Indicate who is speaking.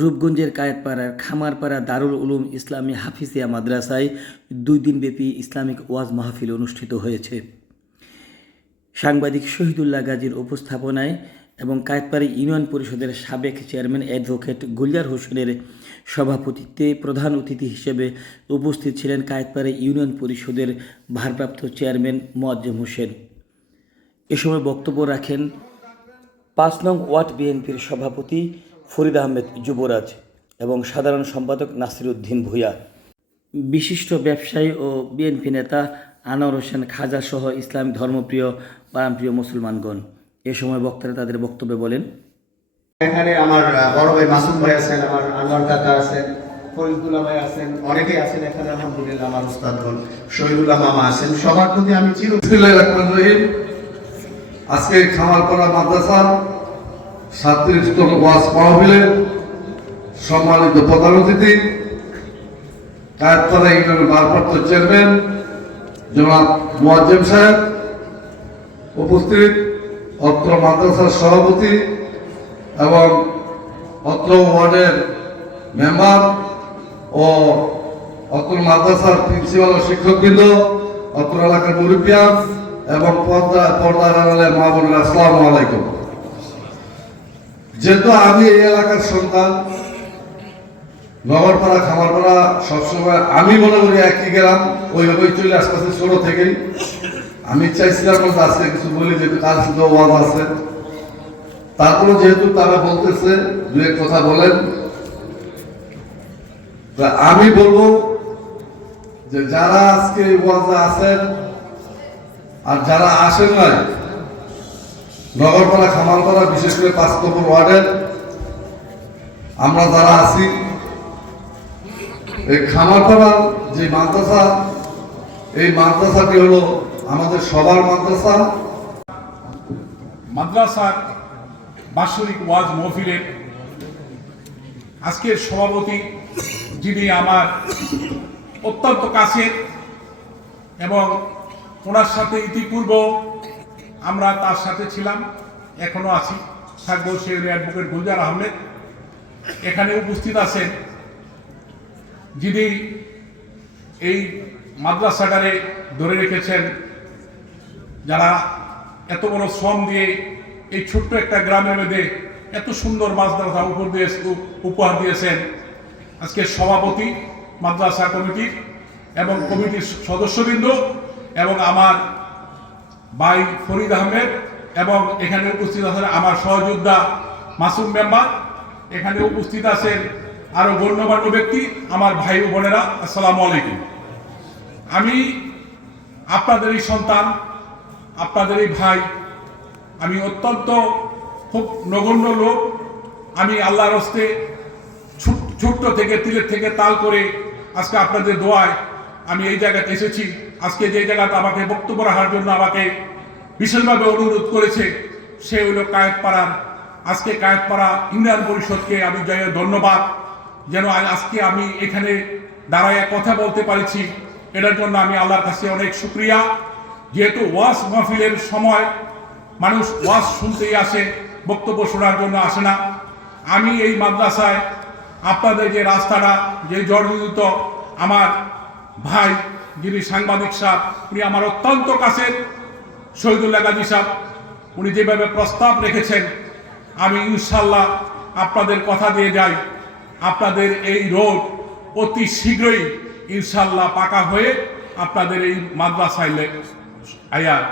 Speaker 1: রূপগঞ্জের কায়েতপাড়ার খামারপাড়া দারুল উলুম ইসলামী হাফিজিয়া মাদ্রাসায় দুই দিনব্যাপী ইসলামিক ওয়াজ মাহফিল অনুষ্ঠিত হয়েছে। সাংবাদিক শহীদুল্লাহ গাজীর উপস্থাপনায় এবং কায়েতপাড়া ইউনিয়ন পরিষদের সাবেক চেয়ারম্যান অ্যাডভোকেট গুলিয়ার হোসেনের সভাপতিত্বে প্রধান অতিথি হিসেবে উপস্থিত ছিলেন কায়েতপাড়া ইউনিয়ন পরিষদের ভারপ্রাপ্ত চেয়ারম্যান মোয়াজ্জেম হোসেন। এ সময় বক্তব্য রাখেন পাঁচ নং ওয়ার্ড বিএনপির সভাপতি ফরিদ আহমেদ যুবরাজ এবং সাধারণ সম্পাদক নাসির উদ্দিন ভূঁইয়া। বিশিষ্ট ব্যবসায়ী ও বিএনপি নেতা আনোয়ার হোসেন খাজা সহ ইসলাম ধর্মপ্রিয় প্রাণপ্রিয় মুসলমানগণ। এ সময় বক্তারা তাদের বক্তব্যে বলেন
Speaker 2: এখানে আমার বড় ভাই মাসুম ভাই আছেন আমার আনোয়ার কাকা আছেন ফরিদুল্লাহ ভাই আছেন অনেকেই আছেন এখানে আলহামদুলিল্লাহ আমার উস্তাদগণ শহীদুল্লাহ মামা আছেন। সবার প্রতি আমি চির
Speaker 3: বিসমিল্লাহির রহমানির রহিম। আজকে খামারপাড়া মাদ্রাসা সাতত্রিশতম ওয়াজ মাহফিলের সম্মানিত প্রধান অতিথি কায়েতপাড়া ইউনিয়নের ভারপ্রাপ্ত চেয়ারম্যান, জনাব মোয়াজ্জেম সাহেব, উপস্থিত অত্র মাদ্রাসার সভাপতি এবং অত্র ওয়ার্ডের মেম্বার ও অত্র মাদ্রাসার প্রিন্সিপাল ও শিক্ষকবৃন্দ, অত্র এলাকার মুরব্বিয়ান এবং পর্দা পর্দার আড়ালে মা আসসালামু আলাইকুম। যেহেতু আমি এই এলাকার সন্তান, নগরপাড়া, খামারপাড়া সবসময় আমি মনে করি একই গ্রাম, ওইভাবেই চলে আসতেছে ছোট থেকেই। আমি চাইছিলাম আজকে কিছু বলি, যেহেতু কাল শুধু ওয়াজ আছে। তারপরে যেহেতু তারা বলতেছে, দু এক কথা বলেন। আমি বলব যে যারা আজকে এই ওয়াজে আছেন আর যারা আসেন নাই নগরপাড়া খামারপাড়া, বিশেষ করে পাঁচ নম্বর ওয়ার্ডের আমরা যারা আছি, এই খামারপাড়ার যে মাদ্রাসা, এই মাদ্রাসাটি হলো আমাদের সবার মাদ্রাসা।
Speaker 4: মাদ্রাসার বাৎসরিক ওয়াজ মহফিলের আজকের সভাপতি যিনি আমার অত্যন্ত কাছের এবং ওনার সাথে ইতিপূর্ব আমরা তার সাথে ছিলাম, এখনও আছি। থাকব সেই অ্যাডভোকেট গুলজার আহমেদ। এখানে উপস্থিত আছেন যিনি এই মাদ্রাসাটারে ধরে রেখেছেন, যারা এত বড় শ্রম দিয়ে এই ছোট্ট একটা গ্রামের মধ্যে এত সুন্দর মাদ্রাসা উপর দিয়ে, উপহার দিয়েছেন। আজকে সভাপতি, মাদ্রাসা কমিটির এবং কমিটির সদস্যবৃন্দ এবং আমার ভাই ফরিদ আহমেদ এবং এখানে উপস্থিত আছেন আমার সহযোদ্ধা মাসুম মেম্বার। এখানে উপস্থিত আছেন আরও গণ্যমান্য ব্যক্তি, আমার ভাই ও বোনেরা, আসসালামু আলাইকুম। আমি আপনাদের এই সন্তান, আপনাদের এই ভাই, আমি অত্যন্ত খুব নগণ্য লোক। আমি আল্লাহর হস্তে ছোট্ট থেকে, তিলের থেকে তাল করে আজকে আপনাদের দোয়ায় আমি এই জায়গাতে এসেছি। আজকে যে জায়গাতে আমাকে বক্তব্য রাখার জন্য আমাকে বিশেষভাবে অনুরোধ করেছে, সে হইল কায়েতপাড়ার আজকে কায়েতপাড়া ইউনিয়ন পরিষদকে আমি ধন্যবাদ। যেন আজ- আজকে আমি এখানে দাঁড়ায় কথা বলতে পারছি, এটার জন্য আমি আল্লাহর কাছে অনেক শুক্রিয়া। যেহেতু ওয়াস মাহফিলের সময় মানুষ ওয়াজ শুনতেই আসে, বক্তব্য শোনার জন্য আসে না। আমি এই মাদ্রাসায় আপনাদের যে রাস্তাটা, যে জর্জরিত আমার ভাই যিনি সাংবাদিক সাহেব, উনি আমার অত্যন্ত কাছের। শহীদুল্লাহ গাজী সাহেব, উনি যেভাবে প্রস্তাব রেখেছেন, আমি ইনশাল্লাহ আপনাদের কথা দিয়ে যাই। আপনাদের এই রোড অতি শীঘ্রই ইনশাল্লাহ পাকা হয়ে আপনাদের এই মাদ্রাসায় লে- আয়া